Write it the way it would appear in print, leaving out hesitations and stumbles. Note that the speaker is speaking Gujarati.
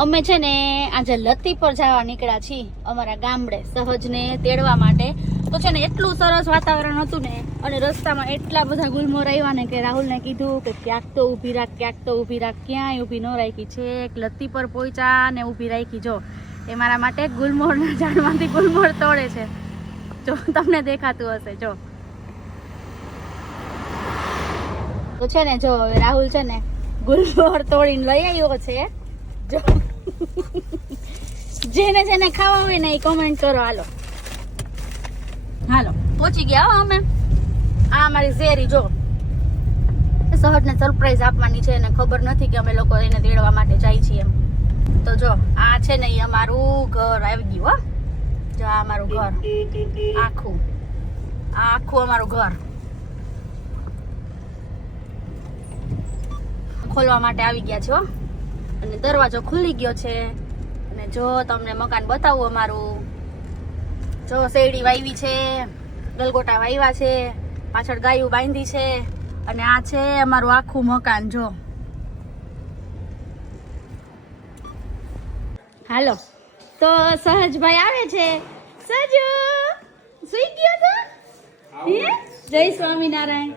અમે છે ને આજે લતી પર જવા નીકળ્યા છીએ અમારા ગામડે સહજને તેડવા માટે. તો છે ને એટલું સરસ વાતાવરણ હતું ને, અને રસ્તામાં એટલા બધા ગુલમોર આવ્યા ને કે રાહુલને કીધું કે ક્યાંક તો ઊભી રાખ, ક્યાંક તો ઊભી રાખ. ક્યાંય ઊભી ન રાખી, છેક લતી પર પહોંચ્યા ને ઊભી રાખી. જો એ મારા માટે ગુલમોરના ઝાડમાંથી ગુલમોર તોડે છે. જો તમને દેખાતું હશે. જો તો છે ને, જો હવે રાહુલ છે ને ગુલમોર તોડીને લઈ આવ્યો છે. જો જેને જેને ખાવા હોય ને એ કમેન્ટ કરો. હાલો હાલો પહોંચી ગયા હો અમે. આ અમારી ઝેરી જો સહજને સરપ્રાઈઝ આપવાની છે, અને ખબર નથી કે અમે લોકો એને તેડવા માટે જાય છીએ એમ. તો જો આ છે ને એ અમારું ઘર આવી ગયું. હો જો આ અમારું ઘર આખું, આ આખું અમારું ઘર ખોલવા માટે આવી ગયા છે. હો અને દરવાજો ખુલી ગયો છે. અને જો તમને મકાન બતાવું અમારું. જો શેરડી વાવી છે, ગલગોટા વાવ્યા છે, પાછળ ગાયું બાંધી છે, અને આ છે અમારું આખું મકાન. જો હાલો તો સહજભાઈ આવે છે. સહજ સુઈ ગયો તો? જય સ્વામિનારાયણ.